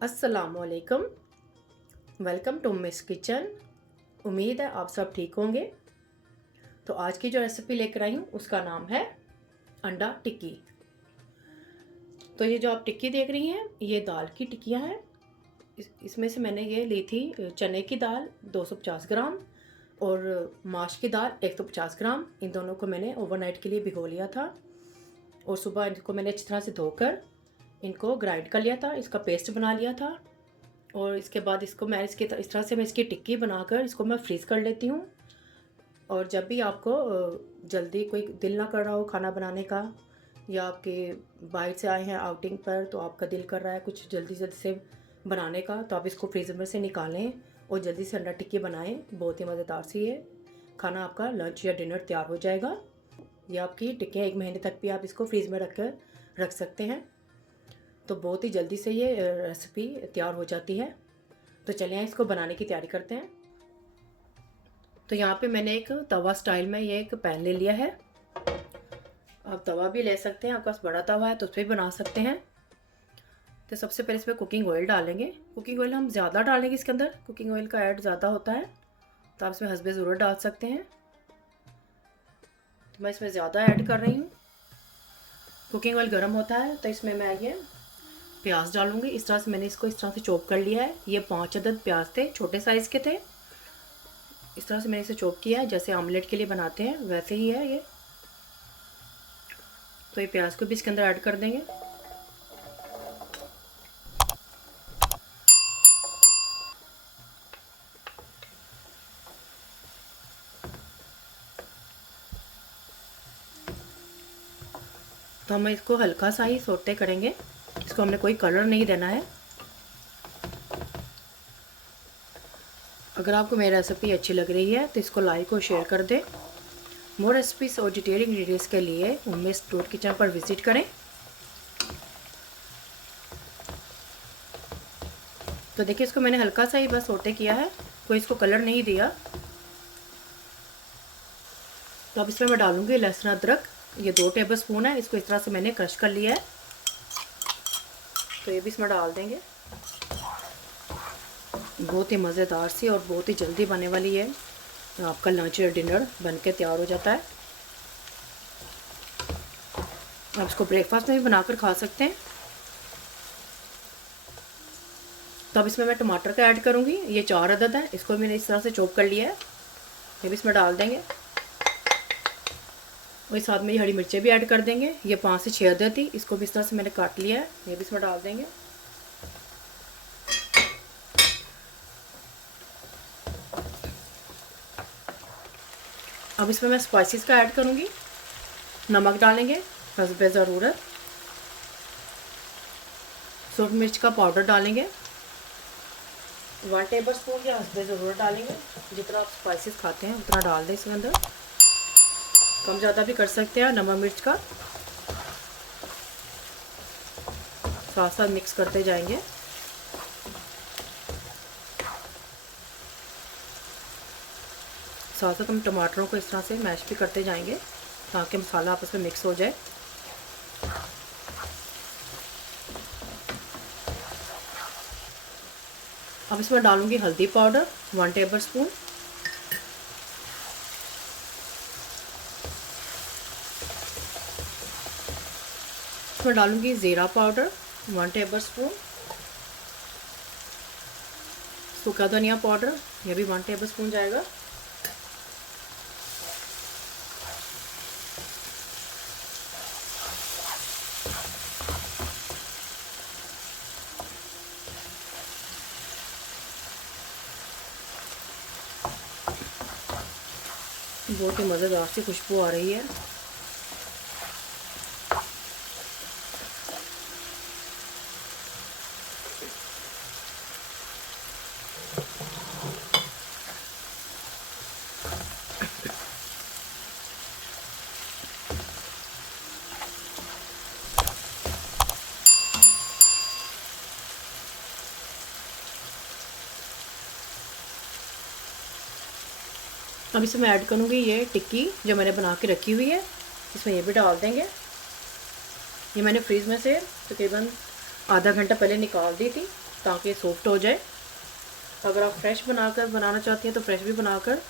अस्सलामुअलैकुम। Welcome to Miss Kitchen. उम्मीद है आप सब ठीक होंगे। तो आज की जो रेसिपी लेकर आई हूँ उसका नाम है अंडा टिक्की। तो ये जो आप टिक्की देख रही हैं ये दाल की टिक्कियाँ हैं। इसमें से मैंने ये ली थी चने की दाल 250 ग्राम और माश की दाल 150 ग्राम। इन दोनों को मैंने ओवरनाइट के लिए भिगो लिया था और सुबह इनको मैंने अच्छी तरह से धोकर इनको ग्राइंड कर लिया था, इसका पेस्ट बना लिया था। और इसके बाद इसको मैं इस तरह से मैं इसकी टिक्की बनाकर इसको मैं फ्रीज़ कर लेती हूँ। और जब भी आपको जल्दी कोई दिल ना कर रहा हो खाना बनाने का, या आपके बाहर से आए हैं आउटिंग पर तो आपका दिल कर रहा है कुछ जल्दी जल्दी से बनाने का, तो आप इसको फ्रीज़र में से निकालें और जल्दी से अंडा टिक्की बनाएं। बहुत ही मज़ेदार सी है खाना, आपका लंच या डिनर तैयार हो जाएगा। ये आपकी टिक्कियाँ 1 महीने तक भी आप इसको फ्रीज़ में रख सकते हैं। तो बहुत ही जल्दी से ये रेसिपी तैयार हो जाती है। तो चलिए इसको बनाने की तैयारी करते हैं। तो यहाँ पे मैंने एक तवा स्टाइल में ये एक पैन ले लिया है। आप तवा भी ले सकते हैं, आपके पास बड़ा तवा है तो उस पर भी बना सकते हैं। तो सबसे पहले इसमें कुकिंग ऑयल डालेंगे। कुकिंग ऑयल हम ज़्यादा डालेंगे इसके अंदर, कुकिंग ऑयल का ऐड ज़्यादा होता है तो आप इसमें हसबे ज़रूर डाल सकते हैं। तो मैं इसमें ज़्यादा ऐड कर रही हूँ। कुकिंग ऑयल गर्म होता है तो इसमें मैं ये प्याज डालूंगी। इस तरह से मैंने इसको इस तरह से चॉप कर लिया है। ये 5 अदद प्याज थे, छोटे साइज़ के थे। इस तरह से मैंने इसे चॉप किया है, जैसे आमलेट के लिए बनाते हैं वैसे ही है ये। तो ये प्याज को भी इसके अंदर ऐड कर देंगे। तो हम इसको हल्का सा ही सौटे करेंगे, इसको हमने कोई कलर नहीं देना है। अगर आपको मेरी रेसिपी अच्छी लग रही है तो इसको लाइक और शेयर कर दें। मोर रेसिपीज़ और डिटेल इंग्रेडिएंट्स के लिए उम्मीद टूट किचन पर विजिट करें। तो देखिए इसको मैंने हल्का सा ही बस सौटे किया है, कोई इसको कलर नहीं दिया। तो अब इसमें मैं डालूंगी लहसुन अदरक। ये 2 टेबल स्पून है, इसको इस तरह से मैंने क्रश कर लिया है। तो ये भी इसमें डाल देंगे। बहुत ही मज़ेदार सी और बहुत ही जल्दी बनने वाली है, आपका लंच या डिनर बन के तैयार हो जाता है। आप इसको ब्रेकफास्ट में भी बनाकर खा सकते हैं। तो अब इसमें मैं टमाटर का ऐड करूँगी। ये 4 अदद है, इसको मैंने इस तरह से चॉप कर लिया है। ये भी इसमें डाल देंगे और साथ में ये हरी मिर्चें भी ऐड कर देंगे। ये 5 से 6 अदद थी, इसको भी इस तरह से मैंने काट लिया है। ये भी इसमें डाल देंगे। अब इसमें मैं स्पाइसेस का ऐड करूँगी। नमक डालेंगे हस्बे ज़रूरत, सूरज मिर्च का पाउडर डालेंगे 1 टेबल स्पून, या हस्बे ज़रूरत डालेंगे। जितना आप स्पाइसेस खाते हैं उतना डाल दें इसके अंदर, कम ज़्यादा भी कर सकते हैं। नमक मिर्च का साथ साथ मिक्स करते जाएंगे। साथ साथ हम टमाटरों को इस तरह से मैश भी करते जाएंगे ताकि मसाला आपस में मिक्स हो जाए। अब इसमें डालूंगी हल्दी पाउडर 1 टेबल स्पून। इसमें डालूंगी ज़ीरा पाउडर 1 टेबल स्पून। सूखा धनिया पाउडर यह भी 1 टेबल स्पून जाएगा। बहुत ही मज़ेदार सी खुशबू आ रही है। अब इसमें ऐड करूँगी ये टिक्की जो मैंने बना के रखी हुई है, इसमें ये भी डाल देंगे। ये मैंने फ्रीज़ में से तकरीबन आधा घंटा पहले निकाल दी थी। ताकि सॉफ्ट हो जाए। अगर आप फ्रेश बनाना चाहती हैं तो फ्रेश भी बनाकर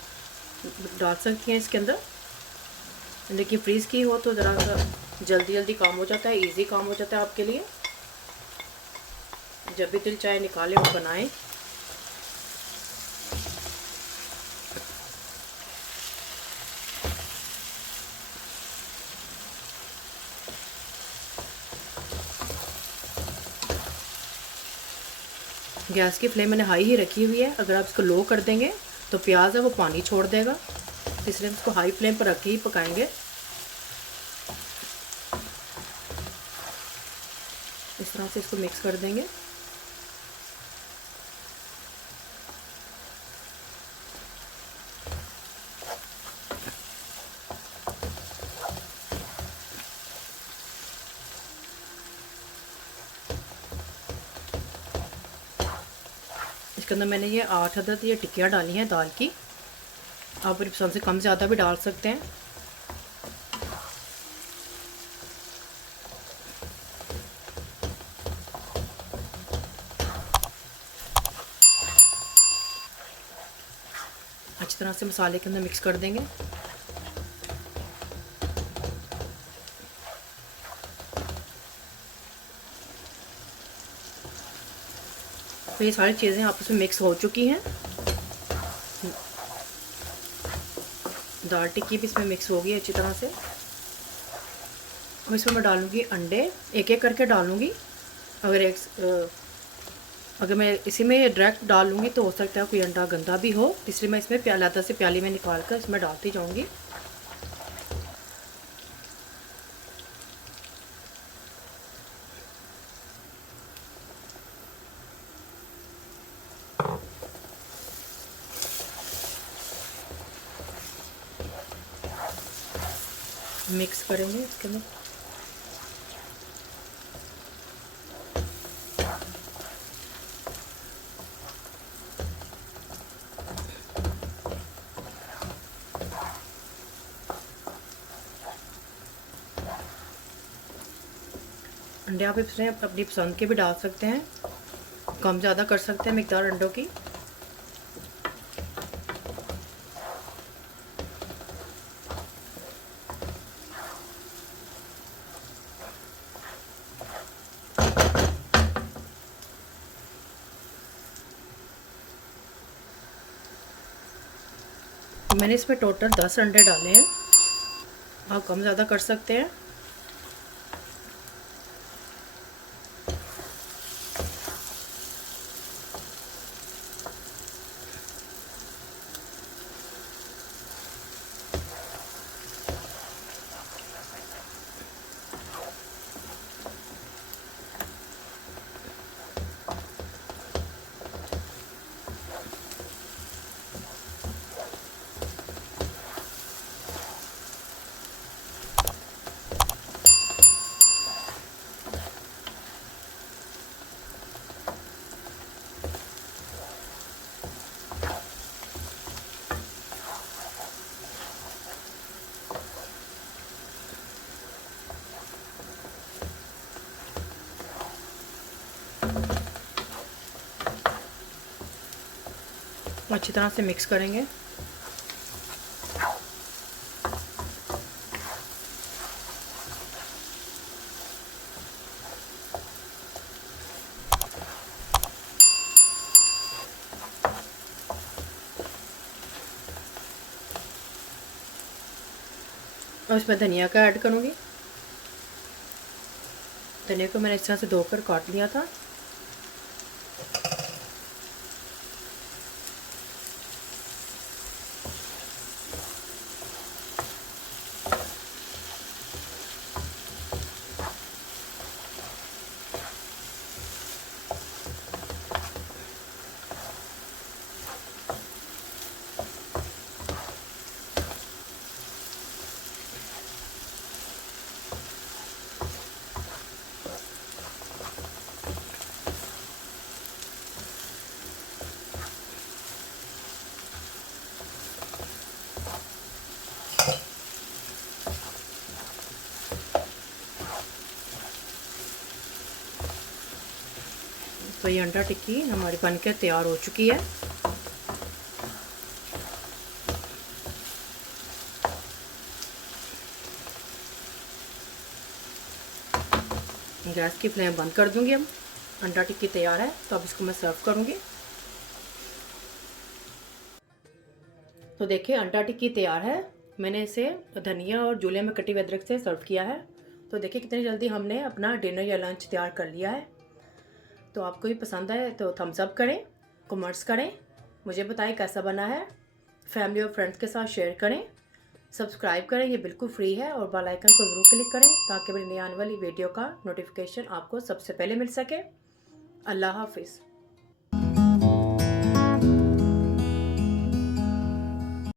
डाल सकती हैं इसके अंदर, लेकिन फ्रीज़ की हो तो ज़रा सा जल्दी जल्दी काम हो जाता है, इजी काम हो जाता है आपके लिए। जब भी दिल चाहे निकालें और बनाएं। गैस की फ्लेम मैंने हाई ही रखी हुई है। अगर आप इसको लो कर देंगे तो प्याज है वो पानी छोड़ देगा, इसलिए इसको हाई फ्लेम पर रख के ही पकाएंगे। इस तरह से इसको मिक्स कर देंगे। इसके अंदर मैंने ये 8 अदद ये टिक्कियाँ डाली हैं दाल की। आप अपनी पसंद से कम ज़्यादा भी डाल सकते हैं। अच्छी तरह से मसाले के अंदर मिक्स कर देंगे। तो ये सारी चीज़ें आपस में मिक्स हो चुकी हैं। दाल टिक्की भी इसमें मिक्स हो गई अच्छी तरह से। अब इसमें मैं डालूँगी अंडे, एक एक करके डालूँगी। अगर मैं इसी में डायरेक्ट डालूँगी तो हो सकता है कोई अंडा गंदा भी हो, इसलिए मैं इसमें प्याला से प्याली में निकाल कर इसमें डालती जाऊँगी। मिक्स करेंगे इसके अंदर। अंडे आप इसमें अपनी पसंद के भी डाल सकते हैं, कम ज़्यादा कर सकते हैं मिकदार अंडों की। मैंने इसमें टोटल 10 अंडे डाले हैं, आप कम ज़्यादा कर सकते हैं। अच्छी तरह से मिक्स करेंगे। और इसमें धनिया का ऐड करूँगी। धनिया को मैंने इस तरह से धोकर काट लिया था। तो ये अंडा टिक्की हमारी बनकर तैयार हो चुकी है। गैस की फ्लेम बंद कर दूंगी। अब अंडा टिक्की तैयार है, तो अब इसको मैं सर्व करूंगी। तो देखिए अंडा टिक्की तैयार है। मैंने इसे धनिया और जूलिया में कटी हुई अदरक से सर्व किया है। तो देखिए कितनी जल्दी हमने अपना डिनर या लंच तैयार कर लिया है। तो आपको भी पसंद आए तो थम्स अप करें, कमेंट्स करें, मुझे बताएं कैसा बना है। फैमिली और फ्रेंड्स के साथ शेयर करें, सब्सक्राइब करें, ये बिल्कुल फ्री है, और बेल आइकन को ज़रूर क्लिक करें ताकि मेरी नई आने वाली वीडियो का नोटिफिकेशन आपको सबसे पहले मिल सके। अल्लाह हाफिज़।